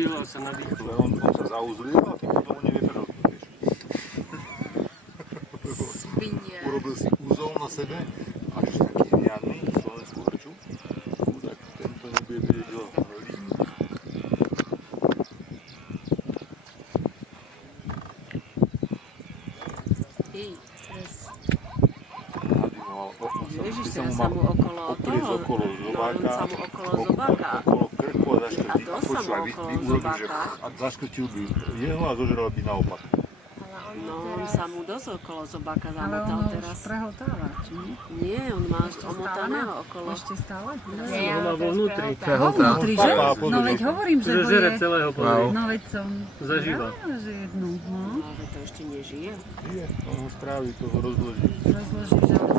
zobudil a sa nadýchol. On sa zauzlil a tým potom nevie prerozumieť. Svinia. Urobil si úzol na sebe, až taký riadny, slovenskú hrču. Tak tento nebude vedieť ho líniť. Ježiš, teraz sa mu okolo toho, no on sa mu okolo zobáka. Okolo krku a zaškrtil. A to sa mu okolo zobáka. A zaškrtil by jeho a zožral by naopak. No on sa mu dosť okolo zobáka Ale zamotal ono už teraz. prehotáva, či nie? Nie, on má omotaného okolo. Ešte stále? Ho má vo vnútri. Ho vnútri, že? No veď hovorím, že Že ho žere je... celého povie. No veď som... Zažíva. Ja, že jednu, no. No ale to ešte nežije. Nie, on ho strávi, to ho rozloží. Rozložíš, ale...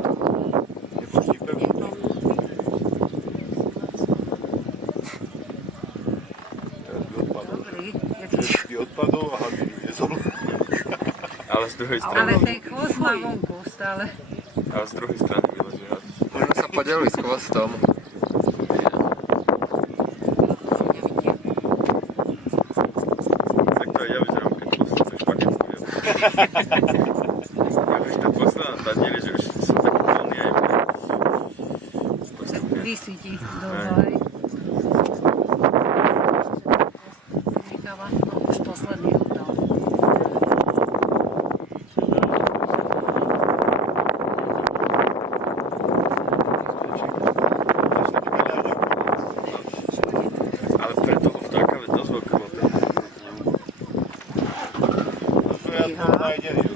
Nepustí pevne. Je to vnútri. Teraz by odpadol. Dobrý. Všetky odpadol a Havi nezol. Ale z druhej Ale strany, ten chvost má vonku stále. ale z druhej strany vyleží. Možno sa podeli s chvostom. Tak to aj ja vyzerám, keď posledný chceš pakec poviem. Ja už tá posledná taniere, že už som taký plný aj postupne. Vysí ti dole. Necháva, no už posledný oddal. Ale pre toho vtáka je dosť veľká lota. To je aspoň najdený.